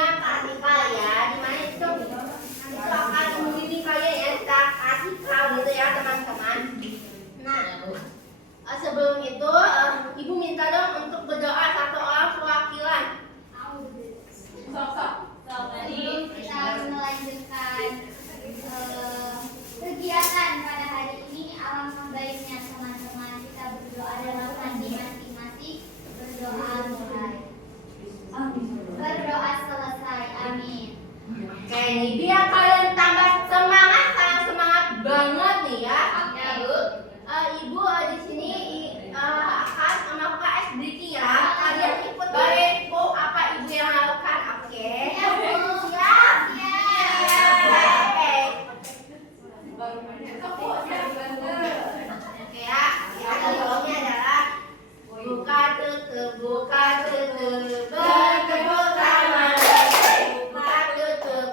dunia Kartika ya, dimana itu akan membimbing kalian ya, kita kasih tahu gitu ya teman-teman. Nah, sebelum itu ibu minta dong untuk berdoa satu orang perwakilan. Sebelum kita melanjutkan kegiatan pada hari ini, alangkah baiknya teman-teman kita berdoa dalam hati masing-masing. Berdoa mulai. Berdoa selesai. Amin. Oke, nih biar kalian tambah semangat, sangat semangat banget nih ya. Oke. Ibu di sini akan melakukan ice breaking ya. Kalian ikut info apa ibu yang lakukan, oke? Ya, Bu. Siap? Oke ya. Yang jawabnya adalah buka tutup, bertepuk tangan. Buka tutup,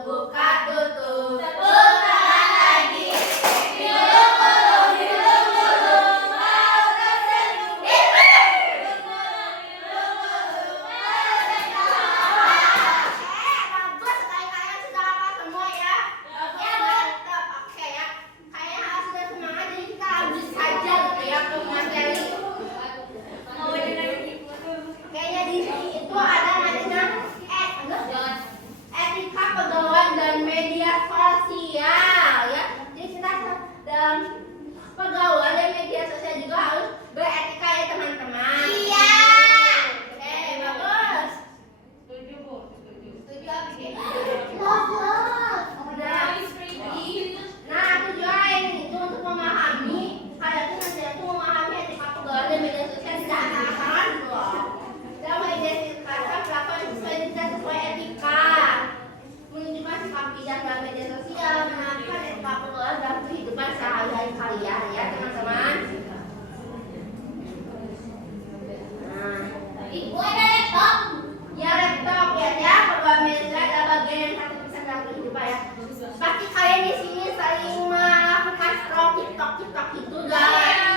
tepuk tangan lagi. Hidup belum, mau tersenyum. Bagus, kalian sudah hafal semua ya. Ya, mantap. Oke ya. Kayaknya harus sudah semangat, jadi kita lanjut saja gitu ya ke materi. Kayaknya di sini itu ada namanya etika pegawai dan media sosial ya. Jadi kita dalam pegawai dan media sosial juga harus beretika ya teman-teman. Iya. Oke, bagus. Setuju apa sih? Nah, tujuan itu untuk memahami, kalian tuh nanti itu memahami etika pegawai dan media sosial tidak asal-asalan gitu loh. Dalam mengidentifikasikan perlakuan sesuai tidak sesuai etika, menunjukkan sikap bijak dalam media sosial, menerapkan etika pegawai dalam kehidupan sehari-hari kalian ya teman-teman. Nah, Ibu ada laptop. ya laptop ya, pegawai media sosial adalah bagian yang satu persen dalam kehidupan ya. Pasti kalian di sini sering melakukan scroll TikTok itu guys.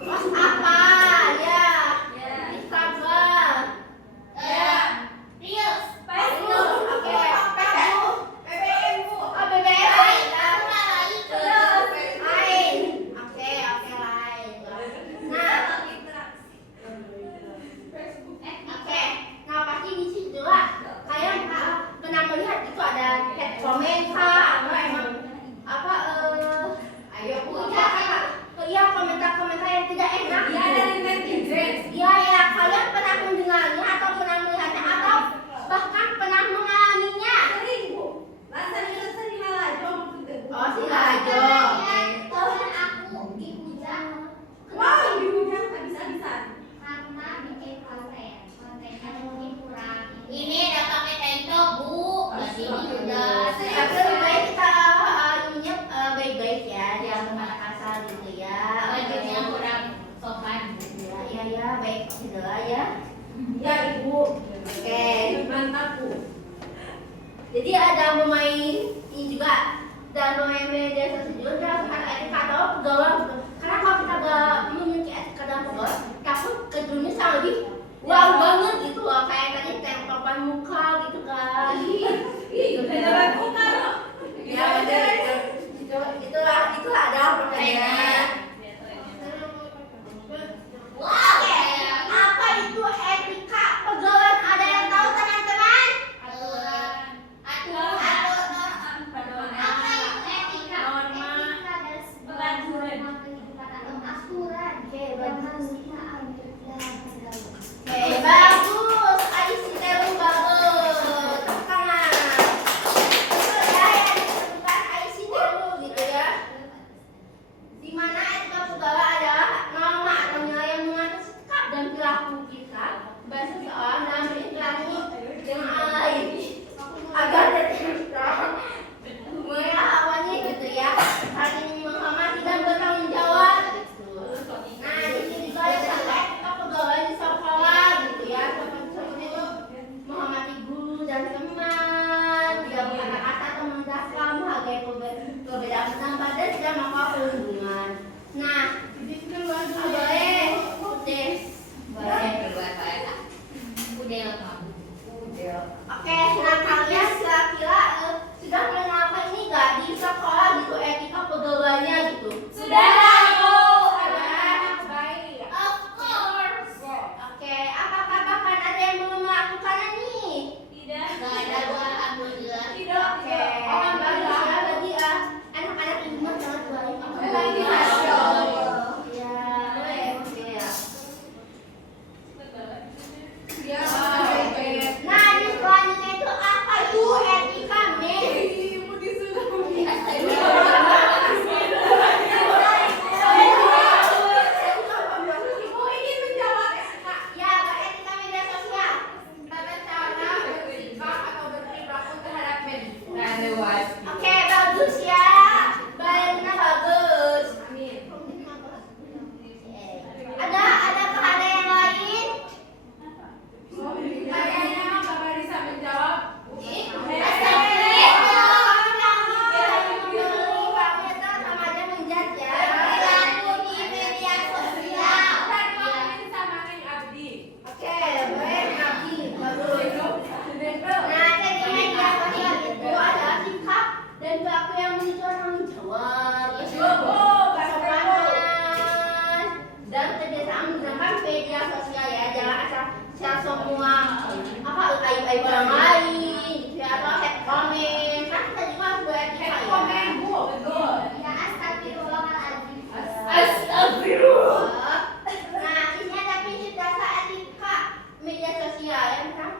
Terus apa? Ya. Instagram. Reels. Oke. Facebook. Oh, BBM. Lain. Oke, lain. Nah, oke. Nah, pasti di situ juga kalian pernah melihat itu ada head comment kah atau emang apa ayo iya komentar-komentar yang tidak enak ya kalian pernah mendengarnya atau pernah melihatnya atau bahkan pernah mengalaminya. Oh si Lajo. Teman aku dihujat karena bikin kontennya mungkin kurang. Ini ada pakai tento, Bu. Jadi ini udah Tapi lebih baik kita ininya baik-baik ya, jangan kasar gitu ya. bajunya kurang sopan. Ya baik gitu ya. Ya Ibu. Oke. Jadi ada pemain ini juga dan pemain media sosial juga dalam etika atau pegawai gitu. Karena kalau kita gak memiliki etika dalam pegawai, takut ke dunia sama lebih wow banget gitu loh, kayak tadi tempelan muka gitu kan. Ya itulah ada pertanyaan. Wow. Apa itu etika pegawai? Ada yang tahu teman-teman? Aturan. Apa itu etika? Etika adalah sebuah norma kehidupan atau aturan yang harus kita media sosial ya, jangan asal share semua apa aib-aib orang lain gitu ya, atau hate comment. Kan kita juga harus beretika ya. Betul. Ya, astagfirullahaladzim. Astagfirullah. Nah, ini ada prinsip dasar etika media sosial ya, kan?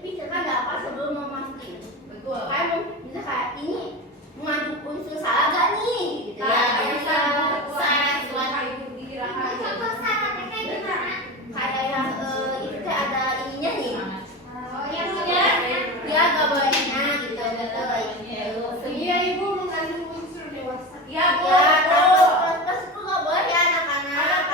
Pikirkan dapat sebelum memposting. Betul. Kayak bisa kayak ini mengandung unsur salah gak nih? Gitu ya. Contoh syaratnya kayak gimana? Kayak yang itu kayak ada ininya nih. Yang punya. Dia gak bolehnya gitu, betul. Iya ibu mengandung unsur dewasa. Ya, terus itu gak boleh ya anak-anak.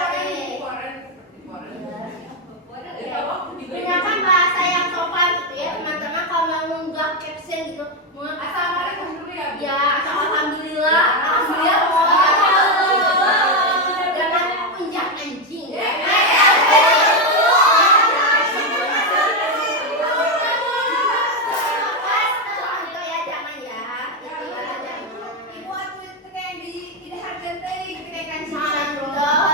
Gunakan bahasa yang sopan gitu ya teman-teman. Kalau mau mengunggah caption gitu, Assalamualaikum dulu ya. ya atau alhamdulillah, alhamdulillah. Jangan punjak anjing. Contoh ya, jangan ya. Itu ya, jangan. Ibu atuh itu kayak di harga teh kayak kan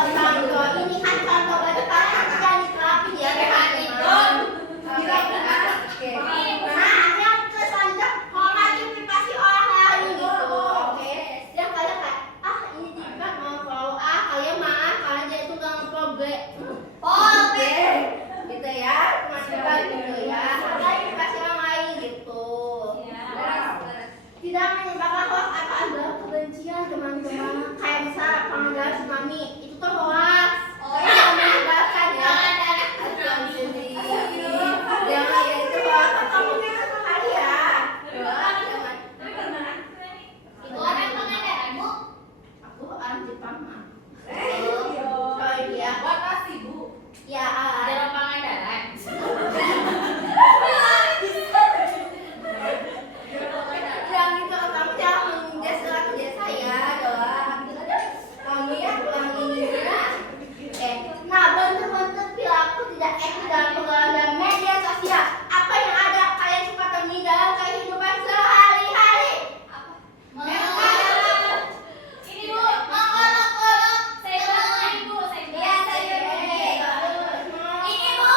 Contoh, ini kan contoh baju kalian jangan dikelapin ya teman-teman. Nah, yang selanjutnya hormati privasi orang lain gitu, oke? Yang kalian kayak ini tidak mau follow kalian mah kalian jadi tukang problem, gitu ya, teman-teman gitu ya. Hargai privasi orang lain gitu. Tidak menyebarkan hoax atau ada kebencian teman-teman. Kayak misal pengendara tsunami itu tuh hoax. Jangan menyebarkan ya. Jangan ya itu hoax. Kamu bisa sekali ya. Jangan. Itu orang Pangandaran, Bu. Aku orang Jepang mah. Iya. Oh iya. Batasi Bu. Ya. Daerah Pangandaran. Yang itu kamu jangan menginjak surat kerja saya doang. Kamu ya pulang ini ya. Nah bentuk-bentuk perilaku tidak etis dalam penggunaan media sosial. Apa yang ada kalian suka temui dalam kehidupan sehari-hari? Ini Bu, mengolok-olok. Saya bilang Ibu, saya bilang. Ini Bu,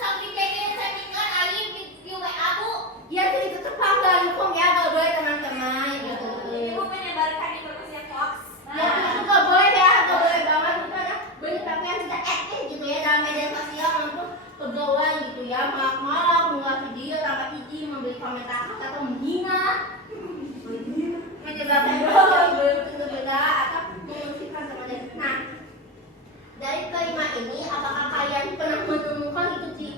sok dicekin-cekin alim di WA Bu. Ya itu tetap hukum ya, gak boleh teman-teman gitu. Ibu menyebarkan informasi yang hoax. Ya itu gak boleh ya, gak boleh banget itu ada berita yang tidak etis gitu ya dalam media sosial untuk pegawai gitu ya, malah mengunggah video tanpa izin, memberi komentar kasar atau menghina, menyebabkan yang berbeda atau mengusirkan temannya. Nah, dari kelima ini, apakah kalian pernah menemukan itu di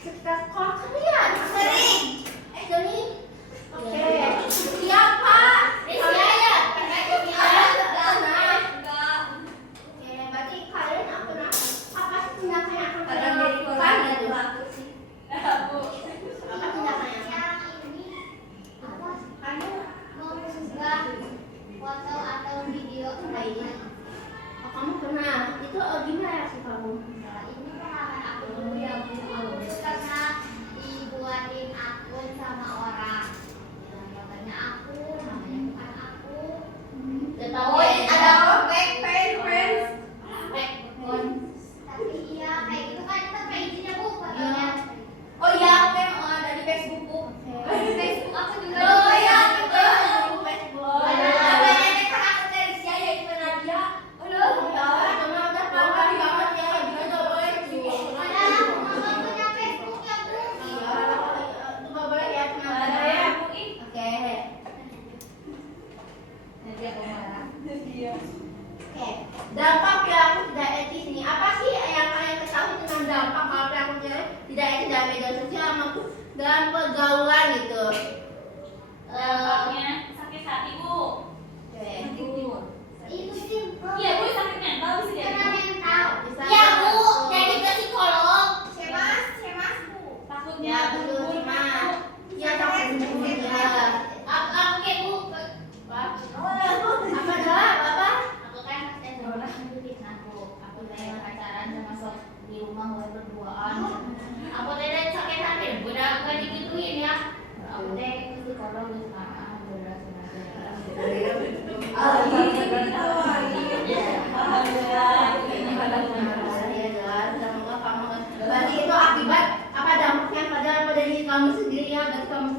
sekitar sekolah kalian? Sering. Sering. Oke. Siapa? Saya. Oke, berarti kalian pernah apa sih tindakan yang akan kalian lakukan gitu? Apa tindakannya? Sekarang ini apa? Kalian Mengunggah foto atau video lainnya. kamu pernah itu gimana sih kamu? Nah, ini pengalaman aku dulu ya Bu. Aku karena dibuatin akun sama orang. Namanya aku, namanya bukan aku. Gak tahu Oh, ya. ada apa? Fans. Backbone. Tapi iya kayak gitu kan kita pakai izinnya Bu fotonya. Oh iya, aku yang ada di Facebook Bu. Di Facebook aku juga. Oh di iya, Facebook. betul. Facebook. Ada yang kan aku dari Sia yaitu Nadia. Ya, cuma udah parah banget ya, gitu gak boleh tuh. Padahal aku nggak punya Facebook ya Bu. Iya, itu gak boleh ya Ada teman-teman. ya Bu. Oke. Nadia Omara. Nadia. Oke, dampak perilaku tidak etis nih. Apa sih yang kalian ketahui tentang dampak kalau perilaku tidak etis dalam media sosial maupun dalam pergaulan gitu? Dampaknya sakit hati Bu. Oke. Itu sih Bu. Iya Bu, sakit mental bisa jadi. Kena mental. Bisa Ya nggak? Bu, jadi ke psikolog. Cemas Bu. Takutnya Ya betul Bu. cuma ya takut bunuh ya. Aku kayak Bu. Apa dah? Apa? Aku kan tes orang itu fitnah Bu. Aku kayak pacaran sama sok di rumah gue berduaan. Aku teh sakit hati, udah gak digituin ya. Aku teh ke psikolog sekarang udah Alhamdulillah. Alhamdulillah.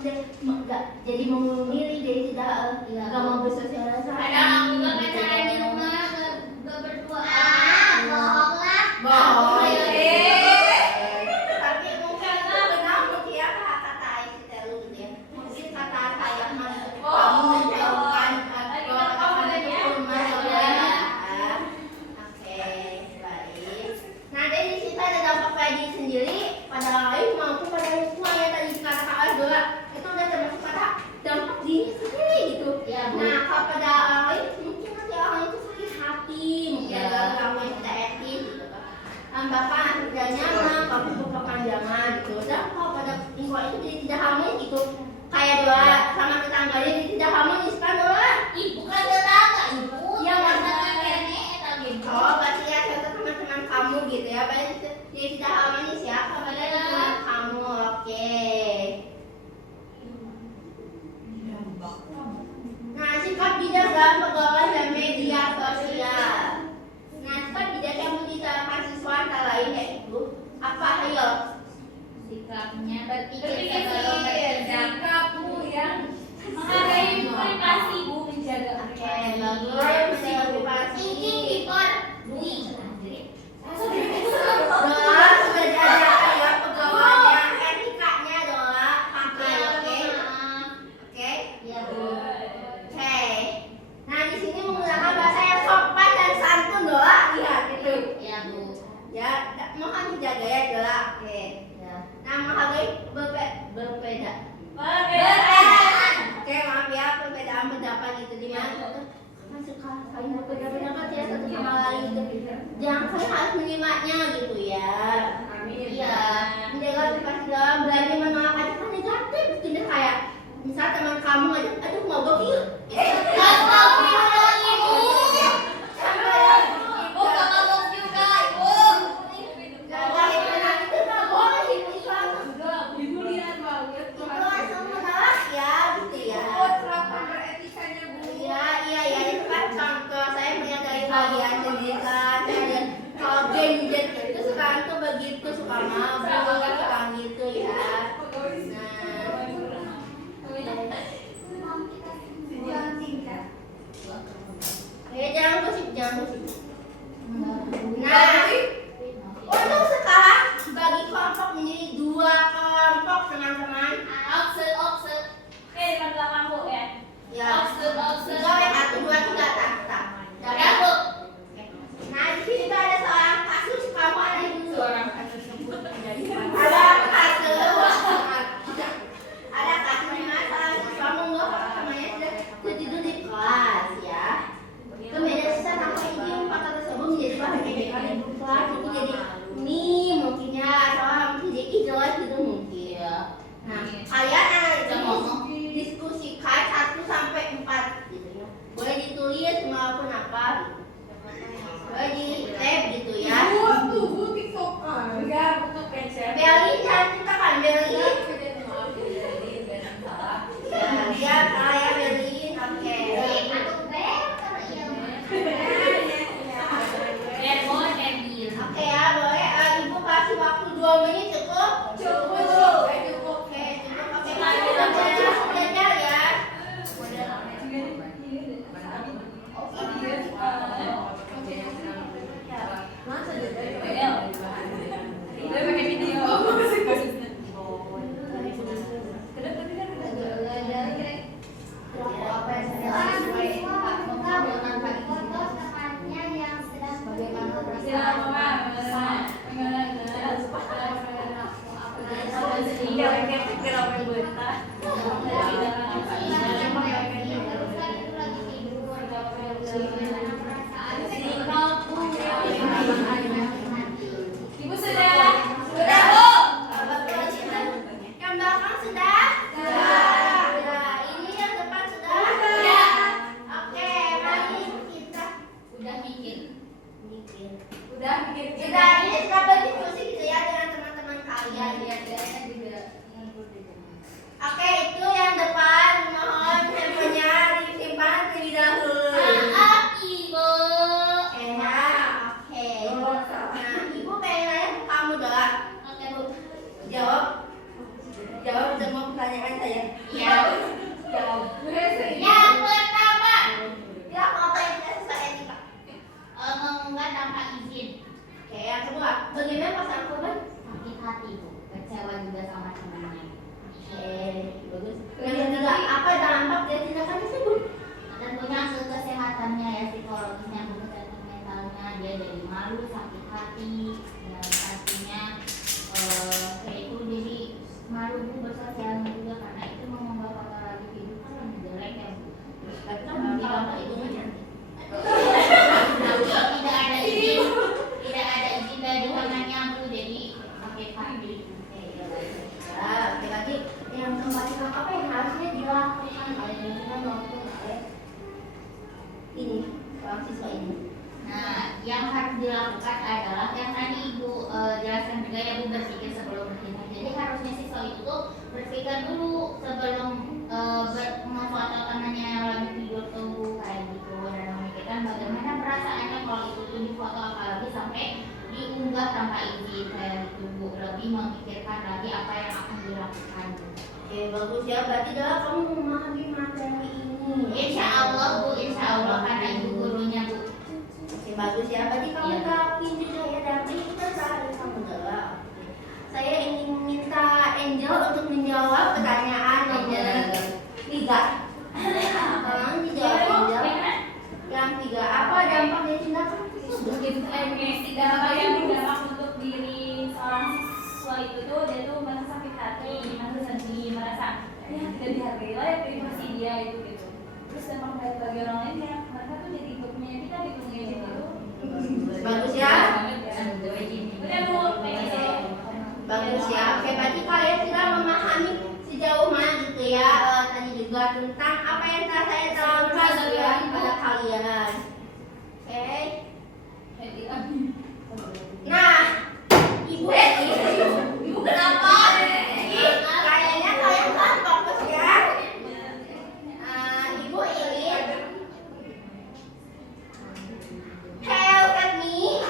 nggak jadi memilih, jadi tidak nggak mau bersosialisasi. Kadang aku juga pacaran di rumah nggak berdua. Bohong. Tapi mungkin itu benar mungkin ya kata Aisyah gitu ya. Mungkin kata saya kamu menjauhkan sendiri pada lain maupun pada lingkungan yang tadi dikatakan juga itu udah termasuk kata dampak diri sendiri gitu. Ya, Bu. Nah kalau pada orang lain mungkin nanti orang itu sakit hati, mungkin ada kamu yang tidak etis gitu kan. Bahkan tidak nyaman kalau berkepanjangan gitu. Dan kalau pada lingkungan itu jadi tidak harmonis gitu. Kayak doa sama tetangganya jadi tidak harmonis kan doa. Ibu kan tetangga, ibu. Iya, maksudnya nenek gitu. Oh, berarti ya contoh teman-teman kamu gitu ya. Berarti jadi tidak harmonis ya kepada lingkungan kamu. Oke. Nah, sikap bijak dalam pergaulan dan media sosial. Nah, sikap bijak yang diterapkan siswa antara lain yaitu apa? Ayo. Sikapnya berpikir Berpikir, sebelum bertindak. sikapmu yang menghargai privasi Bu, menjaga Oke, privasi. bagus. Motivasi. Tinggi dikor Dwi. Doa sudah diajarkan ya pegawainya, etikanya doa pakai, oke? Oke. Ya, Bu. Oke. Nah, di sini menggunakan bahasa yang sopan dan santun doa, lihat gitu. Ya, Bu. Ya, mohon dijaga ya doa. Oke. Ya. Nah, menghargai berbeda. Oke, maaf ya perbedaan pendapat itu di mana? Kan suka saling berbeda pendapat ya satu sama lain gitu. Jangan kalian harus menerimanya gitu ya. Amin. Iya. Menjaga privasi dalam belajar menolak ajakan negatif gitu kayak misal teman kamu aja, aduh mau gue yuk. Astagfirullah, Ibu. Ibu gak ngomong juga, Ibu. Wah, itu nanti itu nggak boleh itu Islam. Ibu lihat banget. Itu langsung menolak ya gitu ya. Oh, terapkan beretikanya Bu. Iya, itu kan contoh saya melihat dari kalian sendiri kan. Saya lihat kalau gadget itu sekarang tuh begitu suka mabuk, suka gitu ya. Jangan gosip. Nah, untuk sekarang bagi kelompok menjadi 2 kelompok teman-teman. Oksel. Oke, depan belakang Bu ya. Ya, Oksel. 1, 2, 3 tak. Ya, Bu. Nah, di sini tuh ada seorang kasus kamu ada dulu. Seorang kasus sebut. Ada kasus di mana salah siswa mengeluh temannya sudah tertidur di kelas ya. Kemudian sisa tanpa izin fakta tersebut menjadi bahan ejekan di grup kelas itu jadi meme mungkin ya atau mungkin jadi jelas gitu mungkin ya. Nah, kalian diskusikan 1 sampai 4 gitu ya. Boleh ditulis maupun apa gitu. Boleh di tab gitu ya. Bu TikToker. Enggak, butuh pensil. Beli jangan kita kan Beli. Ya, saya Beli. Oke. Lemon and beer. Oke ya, boleh Ibu kasih waktu 2 menit cukup? Cukup. Oke, cukup pakai belajar ya. Udah pakai video. Apa yang saya sesuai dengan foto temannya yang sedang bagaimana Ibu sudah. Sudah, Bu. Yang belakang sudah? Sudah. Ini yang depan sudah? Sudah. Oke, mari kita Udah mikir. Udah mikir. Sudah, ini sudah berdiskusi gitu ya dengan teman-teman kalian ya. Oke, itu yang depan mohon handphonenya disimpan terlebih dahulu. Maaf, Ibu. Enak, oke. Nah, Ibu pengen nanya ke kamu doang. Oke, Bu. Jawab semua pertanyaan saya. Iya. Yang pertama, Tidak apa yang tidak sesuai etika. mengunggah tanpa izin. Oke, yang kedua, bagaimana pasangan korban? Sakit hati bu, kecewa juga sama temannya. Oke, bagus. Yang ketiga, apa dampak dari tindakan tersebut? Tentunya ke kesehatannya ya, psikologisnya, bukan mentalnya, dia jadi malu, sakit hati, dan pastinya kayak itu jadi malu bu bersosial juga karena itu mengunggah foto lagi kehidupan yang jelek ya bu. Tapi kan kalau apa itu cantik. Tapi tidak ada izin dari tangannya bu, jadi sakit hati. Nah, oke lagi yang keempat itu apa yang harusnya dilakukan oleh lingkungan maupun oleh ini orang siswa ini? Nah, yang harus dilakukan adalah yang tadi Ibu jelaskan juga ya Bu, berpikir sebelum bertindak. Jadi harusnya siswa itu tuh berpikir dulu sebelum memfoto temannya yang lagi tidur tuh kayak gitu, dan memikirkan bagaimana perasaannya kalau itu tuh difoto, apalagi sampai diunggah tanpa izin kayak gitu Bu. Lebih memikirkan lagi apa yang akan dilakukan. Oke, bagus ya. Berarti dalam kamu memahami materi ini. Insya Allah Bu, insya Allah karena Ibu gurunya Bu. Oke, bagus ya. Berarti kamu Iya. terapin juga ya, dan kita cari kamu adalah. Saya ingin minta Angel untuk menjawab pertanyaan nomor 3. Tolong dijawab Angel. Yang 3, apa dampak dari tindakan tersebut? Dampak untuk diri seorang siswa itu tuh dia tuh merasa sakit hati, merasa sedih, merasa ya tidak dihargai lah ya privasi dia itu gitu. Terus dampak bagi orang lain ya mereka tuh jadi ikut punya kita gitu ngejek itu. Bagus ya. Udah Bu, Bagus ya. Oke, berarti kalian sudah memahami sejauh mana gitu ya tadi juga tentang apa yang telah saya terangkan ya kepada kalian. Oke. Nah, Ibu Ibu kenapa? Kayaknya kalian kan fokus ya. Ibu ini help at me.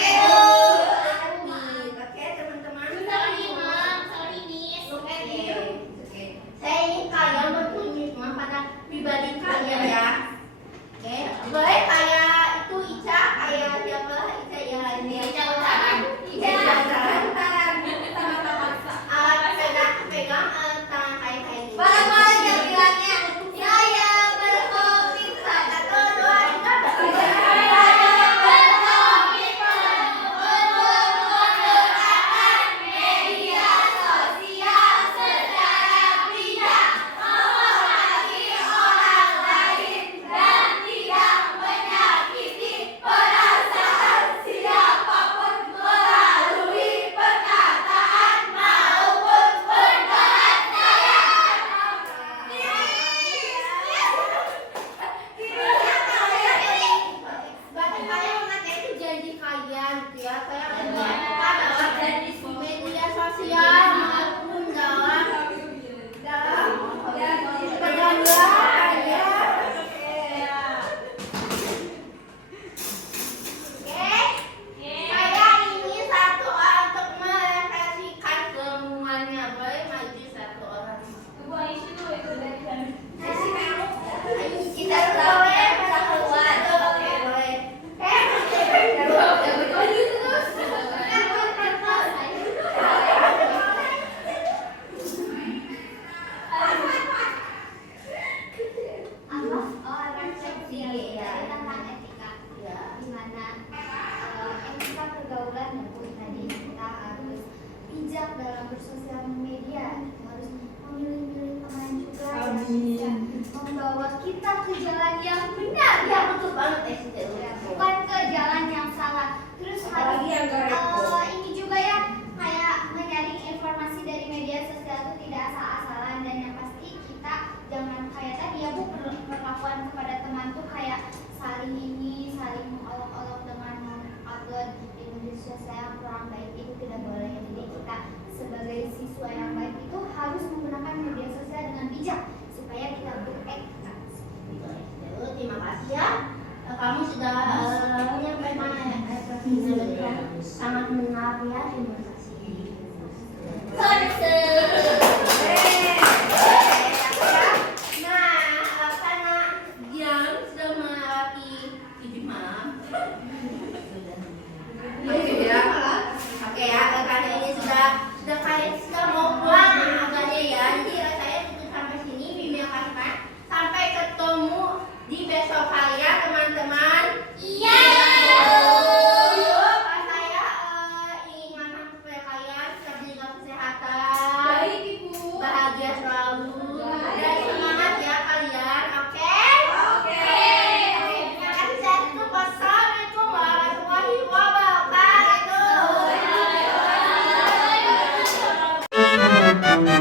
Help at me. Oke, teman-teman. Sorry Mom, sorry Miss. Oke. Saya ingin kalian berkomitmen pada pribadi kalian ya. Oke, boleh kayak itu Ica, kayak siapa Ica ya ini. Ica Utaran. Ica Utaran. Pegang tangan kayak ini. Bareng-bareng ya bilangnya. Saya berkomitmen. 1, 2, berarti kalian mengerti itu janji kalian gitu ya. Saya akan melakukan dalam media sosial maupun dalam pergaulan ya. Oke. Saya ingin satu orang untuk merefleksikan semuanya. Boleh maju satu orang. Bu Aisyah tuh itu dari sana. Kita boleh pada keluar. Oke, boleh. tentang etika, di mana etika pergaulan ya Bu, tadi kita harus bijak dalam bersosial media, harus memilih-milih teman juga yang bisa membawa kita ke jalan yang benar, Ya, betul banget bukan ke jalan yang salah. Terus harus ini juga ya, kayak menyaring informasi dari media sosial itu tidak asal-asalan, dan yang pasti kita jangan kayak tadi ya Bu, perlakuan kepada teman tuh kayak saling mengolok-olok dengan upload di media sosial yang kurang baik, itu tidak boleh. Jadi kita sebagai siswa yang baik itu harus menggunakan media sosial dengan bijak supaya kita beretika. Terima kasih ya. Kamu sudah menyampaikan ekspresi sangat menarik ya. Terima kasih.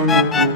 Thank